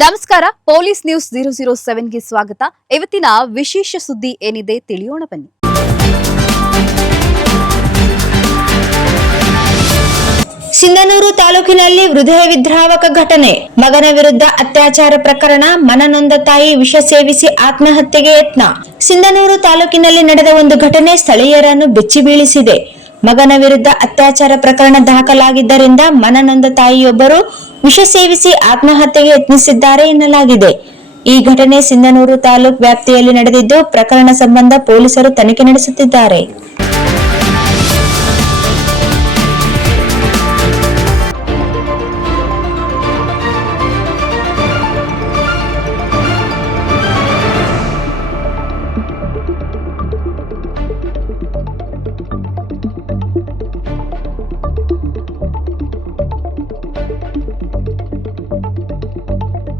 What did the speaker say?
ನಮಸ್ಕಾರ, police news 007ಗೆ ಸ್ವಾಗತ. ಇವತ್ತಿನ ವಿಶೇಷ ಸುದ್ದಿ ಏನಿದೆ ತಿಳಿಯೋಣ ಬನ್ನಿ. ಸಿಂಧನೂರು ತಾಲೂಕಿನಲ್ಲಿ ಹೃದಯ ವಿದ್ರಾವಕ ಘಟನೆ. ಮಗನ ವಿರುದ್ಧ ಅತ್ಯಾಚಾರ ಪ್ರಕರಣ. ಮನನೊಂದ ತಾಯಿ ವಿಷ ಸೇವಿಸಿ ಆತ್ಮಹತ್ಯೆಗೆ ಯತ್ನ. ಸಿಂಧನೂರು ತಾಲೂಕಿನಲ್ಲಿ ನಡೆದ ಒಂದು ಘಟನೆ ಸ್ಥಳೀಯರನ್ನು ಬೆಚ್ಚಿ ಬೀಳಿಸಿದೆ. ಮಗನ ವಿರುದ್ಧ ಅತ್ಯಾಚಾರ ಪ್ರಕರಣ ದಾಖಲಾಗಿದ್ದರಿಂದ ಮನನೊಂದ ತಾಯಿಯೊಬ್ಬರು ವಿಷ ಸೇವಿಸಿ ಆತ್ಮಹತ್ಯೆಗೆ ಯತ್ನಿಸಿದ್ದಾರೆ ಎನ್ನಲಾಗಿದೆ. ಈ ಘಟನೆ ಸಿಂಧನೂರು ತಾಲೂಕು ವ್ಯಾಪ್ತಿಯಲ್ಲಿ ನಡೆದಿದ್ದು, ಪ್ರಕರಣ ಸಂಬಂಧ ಪೊಲೀಸರು ತನಿಖೆ ನಡೆಸುತ್ತಿದ್ದಾರೆ.